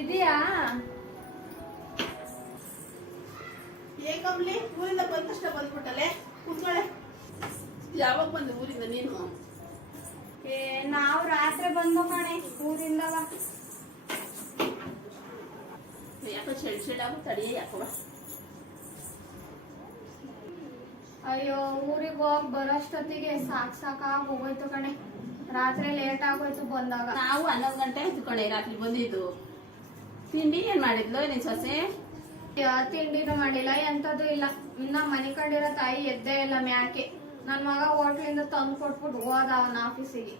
ಇದೆಯಾ? ಏಕಂಬ್ಲಿ ಊರಿಂದ ಬಂದಷ್ಟ ಬಂದ್ಬಿಟ್ಟಲೆ ಕುತ್ಕೊಳ್ಳೆ. ಯಾವಾಗ ಬಂದು ಊರಿಂದ ನೀನು? ಏ ನಾವ್ ರಾತ್ರಿ ಬಂದು ಕಣೆ ಊರಿಂದವ ಯಾಕೋ ಚೆಳ್ ಚೆಳಾಗು ತಡಿಯೇ ಯಾಕೋ ಅಯ್ಯೋ ಊರಿಗೆ ಹೋಗ್ ಬರೋಷ್ಟೊತ್ತಿಗೆ ಸಾಕ್ ಸಾಕಾಗ್ ಹೋಗೋಯ್ತು ಕಣೆ. ರಾತ್ರಿ ಲೇಟ್ ಆಗೋಯ್ತು ಬಂದಾಗ. ನಾವು ಹನ್ನೊಂದು ಗಂಟೆ ಆಯ್ತು ಕಣೆ ರಾತ್ರಿ ಬಂದಿದ್ದು. ತಿಂಡಿ ಏನ್ ಮಾಡಿದ್ಲು ನಿನ್ ಸೊಸೆ? ಯಾವ ತಿಂಡಿನೂ ಮಾಡಿಲ್ಲ ಎಂತದ್ದು ಇಲ್ಲ. ಇನ್ನ ಮನೆ ಕಂಡಿರೋ ತಾಯಿ ಎದ್ದೇ ಇಲ್ಲ ಮ್ಯಾಕೆ. ನನ್ ಮಗ ಹೋಟ್ಲಿಂದ ತಂದು ಕೊಟ್ಬಿಟ್ಟು ಹೋದ ಅವನ ಆಫೀಸಿಗೆ.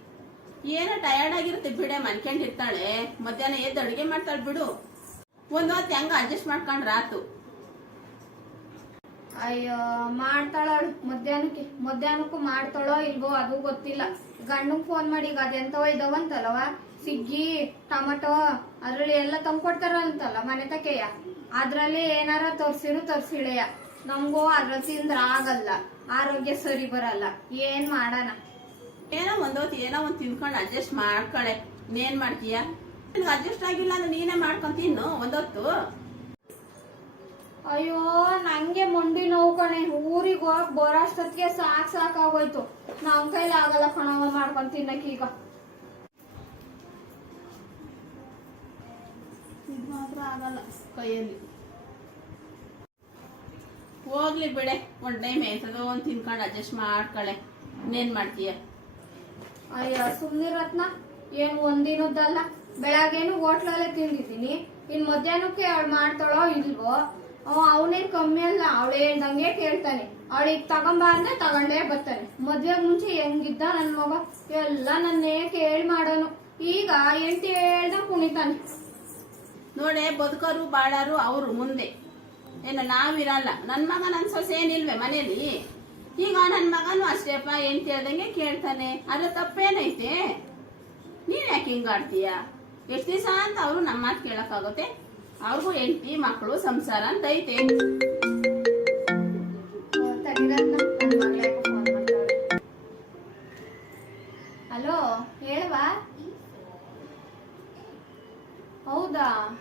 ಏನೋ ಟಯರ್ಡ್ ಆಗಿರುತ್ತೆ ಬಿಡೆ ಮನ್ಕೊಂಡಿರ್ತಾಳೆ ಮಧ್ಯಾಹ್ನ ಎದ್ದು ಅಡುಗೆ ಮಾಡ್ತಾಳೆ ಬಿಡು. ಒಂದ್ ಹೊತ್ತು ಹೆಂಗ ಅಡ್ಜಸ್ಟ್ ಮಾಡ್ಕೊಂಡ್ರ ಆತು. ಅಯ್ಯೋ ಮಾಡ್ತಾಳಳು ಮಧ್ಯಾಹ್ನಕ್ಕೆ, ಮಧ್ಯಾಹ್ನಕ್ಕೂ ಮಾಡ್ತಾಳೋ ಇಲ್ವೋ ಅದು ಗೊತ್ತಿಲ್ಲ. ಗಂಡಂಗ್ ಫೋನ್ ಮಾಡಿ, ಈಗ ಅದೆಂತವ ಇದಾವಂತಲ್ಲವ ಸಿಗ್ಗಿ ಟೊಮಟೊ, ಅದ್ರಲ್ಲಿ ಎಲ್ಲ ತಂದ್ಕೊಡ್ತಾರ ಅಂತಲ್ಲ ಮನೆ ತಕೆಯ ಅದ್ರಲ್ಲಿ ಏನಾರ ತೋರ್ಸಿರು ತರ್ಸಿಳೆಯ. ನಮಗೂ ಅದ್ರಲ್ಲಿ ತಿಂದ್ರ ಆಗಲ್ಲ. ಆರೋಗ್ಯ ಸರಿ ಬರಲ್ಲ. ಏನ್ ಮಾಡೋಣ? ಏನೋ ಒಂದೋತ್ ಏನೋ ಒಂದ್ ತಿನ್ಕೊಂಡು ಅಡ್ಜಸ್ಟ್ ಮಾಡ್ಕೊಳೆ. ನೀನ್ ಮಾಡ್ತೀಯ? ಅಡ್ಜಸ್ಟ್ ಆಗಿಲ್ಲ ಅಂದ್ರೆ ನೀನೇ ಮಾಡ್ಕೊಂಡ್ ತಿನ್ನು ಒಂದೊತ್ತು ಅಯ್ಯೋ ನಂಗೆ ಮಂಡಿ ನೋವು ಕಣೆ. ಊರಿಗೆ ಹೋಗಕ್ ಬರೋಷ್ಟೊತ್ತಿಗೆ ಸಾಕ್ ಸಾಕಾಗೋಯ್ತು ನಮ್ ಕೈಲಿ ಆಗಲ್ಲ ಕಣವ ಮಾಡ್ಕೊಂಡ್ ತಿನ್ನಕ್ ಈಗ. ಇದು ಮಾತ್ರ ಆಗಲ್ಲ ಕೈಯಲ್ಲಿ. ಹೋಗ್ಲಿ ಬಿಡೆ ಒಂದ್ ಟೈಮ್ ಏನ್ಸದೋ ಒಂದ್ ತಿನ್ಕೊಂಡು ಅಡ್ಜಸ್ಟ್ ಮಾಡ್ಕೊಳೆ. ಇನ್ನೇನ್ ಮಾಡ್ತೀಯ? ಅಯ್ಯೋ ಸುಮ್ನಿರತ್ನ ಏನ್ ಒಂದಿನದ್ದಲ್ಲ. ಬೆಳಗ್ಗೆನು ಹೋಟ್ಲಲ್ಲೇ ತಿಂದಿದ್ದೀನಿ. ಇನ್ ಮಧ್ಯಾಹ್ನಕ್ಕೆ ಅವಳು ಮಾಡ್ತಾಳೋ ಇಲ್ವೋ? ಅವನೇನ್ ಕಮ್ಮಿ ಅಲ್ಲ, ಅವಳು ಹೇಳ್ದಂಗೆ ಕೇಳ್ತಾನೆ. ಅವಳಿಗೆ ತಗೊಂಬ ಅಂದ್ರೆ ತಗೊಂಡೇ ಬರ್ತಾನೆ. ಮದ್ವೆಗ್ ಮುಂಚೆ ಹೆಂಗಿದ್ದ ನನ್ ಮಗ? ಎಲ್ಲ ನನ್ನೇ ಕೇಳಿ ಮಾಡೋನು. ಈಗ ಎಂಟಿ ಹೇಳ್ದ ಕುಣಿತಾನೆ. ನೋಡೆ, ಬದುಕರು, ಬಾಳರು ಅವರು ಮುಂದೆ. ಏನು, ನಾವಿರಲ್ಲ. ನನ್ನ ಮಗ ನನ್ನ ಸೊಸೆ ಏನಿಲ್ವೇ ಮನೇಲಿ? ಈಗ ನನ್ನ ಮಗನು ಅಷ್ಟೇಪ್ಪ ಎಂಟಿ ಹೇಳ್ದಂಗೆ ಕೇಳ್ತಾನೆ. ಅದ್ರ ತಪ್ಪೇನೈತೆ? ನೀನ್ ಯಾಕೆ ಹಿಂಗಾಡ್ತೀಯ? ಎಷ್ಟು ದಿವಸ ಅಂತ ಅವರು ನಮ್ಮ ಮಾತು ಕೇಳಕ್ಕಾಗುತ್ತೆ? ಅವ್ರಿಗೂ ಹೆಂಡತಿ ಮಕ್ಕಳು ಸಂಸಾರ ಅಂತ ಐತೆ. ಹಲೋ, ಹೇಳವಾ? ಹೌದಾ?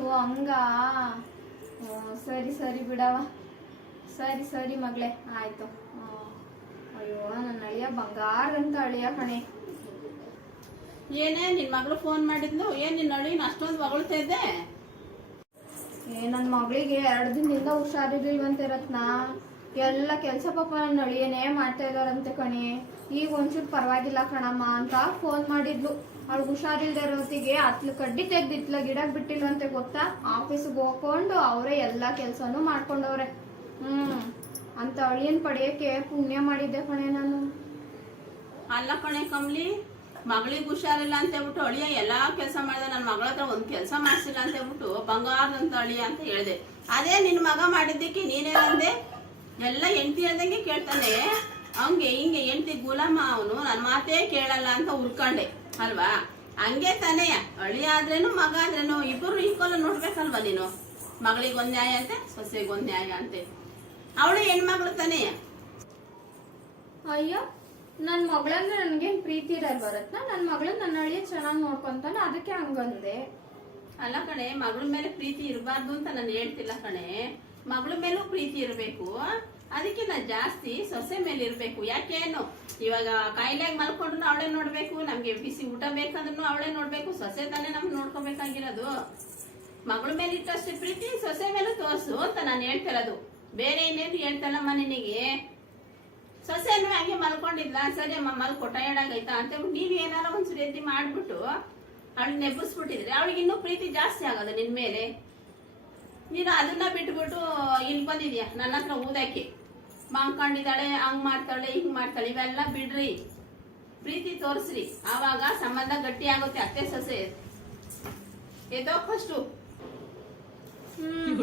ಓ, ಹಂಗ? ಸರಿ ಸರಿ ಬಿಡವ ಸರಿ ಸರಿ ಮಗಳೇ, ಆಯ್ತು. ಅಯ್ಯೋ, ನನ್ನ ಅಳಿಯ ಬಂಗಾರಂತ ಅಳಿಯ ಕಣೆ. ಏನೇ ನಿನ್ ಮಗಳು ಫೋನ್ ಮಾಡಿದ್ಲು ಏನ್ ನಿನ್ನ ಅಳಿನ ಅಷ್ಟೊಂದು ಮಗಳ್ತಾ ಇದ್ದೆ? ಏ ನನ್ನ ಮಗಳಿಗೆ ಎರಡು ದಿನದಿಂದ ಹುಷಾರಿರ್ಲಿಲ್ವಂತೆ ರತ್ನ. ಎಲ್ಲ ಕೆಲಸ ಪಾಪ ನನ್ನ ಅಳಿಯನೇ ಮಾಡ್ತಾ ಇದಾರಂತೆ ಕಣಿ. ಈಗ ಒಂಚೂರು ಪರವಾಗಿಲ್ಲ ಕಣಮ್ಮ ಅಂತ ಫೋನ್ ಮಾಡಿದ್ಲು. ಅವಳು ಹುಷಾರಿಲ್ದೇ ಇರೋತಿಗೆ ಅತ್ಲು ಕಡ್ಡಿ ತೆಗ್ದಿತ್ಲ ಗಿಡಕ್ ಬಿಟ್ಟಿಲ್ವಂತೆ ಗೊತ್ತಾ? ಆಫೀಸ್ಗೆ ಹೋಗ್ಕೊಂಡು ಅವರೇ ಎಲ್ಲಾ ಕೆಲ್ಸನೂ ಮಾಡ್ಕೊಂಡವ್ರೆ. ಹ್ಮ್ ಅಂತ ಅಳಿಯನ್ ಪಡೆಯಕ್ಕೆ ಪುಣ್ಯ ಮಾಡಿದ್ದೆ ಕಣೆ ನಾನು. ಅಲ್ಲ ಕಣೆ ಕಮ್ಲಿ ಮಗಳಿಗೆ ಹುಷಾರಿಲ್ಲ ಅಂತ ಹೇಳ್ಬಿಟ್ಟು ಅಳಿಯ ಎಲ್ಲಾ ಕೆಲಸ ಮಾಡಿದ ನನ್ನ ಮಗಳ ಹತ್ರ ಒಂದ್ ಕೆಲಸ ಮಾಡಿಸಿಲ್ಲ ಅಂತ ಹೇಳ್ಬಿಟ್ಟು ಬಂಗಾರದಂತ ಅಳಿಯ ಅಂತ ಹೇಳ್ದೆ. ಅದೇ ನಿನ್ ಮಗ ಮಾಡಿದ್ದಕ್ಕೆ ನೀನೇನಂದೆ ಎಲ್ಲ ಹೆಂಡತಿ ಹೇಳ್ದಂಗೆ ಕೇಳ್ತಾನೆ. ಹಂಗೆ ಹಿಂಗೆ ಹೆಂಡತಿ ಗುಲಾಮ ಅವನು ನನ್ ಮಾತೇ ಕೇಳಲ್ಲ ಅಂತ ಉಳ್ಕೊಂಡೆ ಅಲ್ವಾ? ಹಂಗೆ ತಾನೇ, ಅಳಿಯ ಆದ್ರೇನು, ಮಗ ಆದ್ರೇನು ಇಬ್ಬರು ಈಕ್ವಲ್ ನೋಡ್ಬೇಕಲ್ವಾ ನೀನು? ಮಗಳಿಗೆ ಒಂದ್ ನ್ಯಾಯ ಅಂತೆ, ಸೊಸೆಗೆ ಒಂದ್ ನ್ಯಾಯ ಅಂತೆ. ಅವಳು ಹೆಣ್ಮಗಳು ತಾನೇ? ಅಯ್ಯೋ ನನ್ ಮಗಳನ್ನ ನನ್ಗೇನ್ ಪ್ರೀತಿ ಇರಲ್ವ ರತ್ನ ನನ್ ಮಗಳನ್ನ ನನ್ನ ಅಳಿಯ ಚೆನ್ನಾಗಿ ನೋಡ್ಕೊಂತಾನೆ? ಅದಕ್ಕೆ ಹಂಗಂದೆ. ಅಲ್ಲ ಕಣೆ, ಮಗಳ ಮೇಲೆ ಪ್ರೀತಿ ಇರಬಾರ್ದು ಅಂತ ನಾನು ಹೇಳ್ತಿಲ್ಲ ಕಣೆ. ಮಗಳ ಮೇಲೂ ಪ್ರೀತಿ ಇರಬೇಕು. ಅದಕ್ಕೆ ನಾನು ಜಾಸ್ತಿ ಸೊಸೆ ಮೇಲೆ ಇರಬೇಕು. ಯಾಕೇನು? ಇವಾಗ ಕಾಯಿಲೆಗೆ ಮಲ್ಕೊಂಡ್ರು ಅವಳೇ ನೋಡ್ಬೇಕು, ನಮ್ಗೆ ಬಿಸಿ ಊಟ ಬೇಕಂದ್ರೂ ಅವಳೇ ನೋಡ್ಬೇಕು, ಸೊಸೆ ತಾನೇ ನಮ್ಗೆ ನೋಡ್ಕೋಬೇಕಾಗಿರೋದು. ಮಗಳ ಮೇಲೆ ಇಟ್ಟಷ್ಟು ಪ್ರೀತಿ ಸೊಸೆ ಮೇಲೂ ತೋರಿಸು ಅಂತ ನಾನು ಹೇಳ್ತಿರೋದು. ಬೇರೆ ಇನ್ನೇನು ಹೇಳ್ತಲ್ಲಮ್ಮ ನಿನಗೆ? ಸೊಸೆನು ಹಂಗೆ ಮಲ್ಕೊಂಡಿದ್ಲ. ಸರಿ ಅಮ್ಮ, ಮಲ್ಕೊ ಆಗೈತಾ? ಅಂತ ನೀವು ಏನಾರ ಒಂದ್ಸರಿ ಸುರೇತಿ ಮಾಡ್ಬಿಟ್ಟು ಅವಳು ನೆಬ್ಬಿಸ್ಬಿಟ್ಟಿದ್ರೆ ಅವಳಿಗೆ ಇನ್ನೂ ಪ್ರೀತಿ ಜಾಸ್ತಿ ಆಗೋದು ನಿನ್ ಮೇಲೆ. ನೀನು ಅದನ್ನ ಬಿಟ್ಬಿಟ್ಟು ಇಲ್ಲಿ ಬಂದಿದ್ಯಾ? ನನ್ನ ಹತ್ರ ಊದಕ್ಕೆ. ಮಾಂಕೊಂಡಿದ್ದಾಳೆ ಹಂಗ್ ಮಾಡ್ತಾಳೆ, ಹಿಂಗ್ ಮಾಡ್ತಾಳೆ, ಇವೆಲ್ಲ ಬಿಡ್ರಿ. ಪ್ರೀತಿ ತೋರಿಸ್ರಿ. ಆವಾಗ ಸಂಬಂಧ ಗಟ್ಟಿ ಆಗುತ್ತೆ ಅತ್ತೆ ಸೊಸೆ. ಎದೋ ಫಸ್ಟು. ಹ್ಮ್.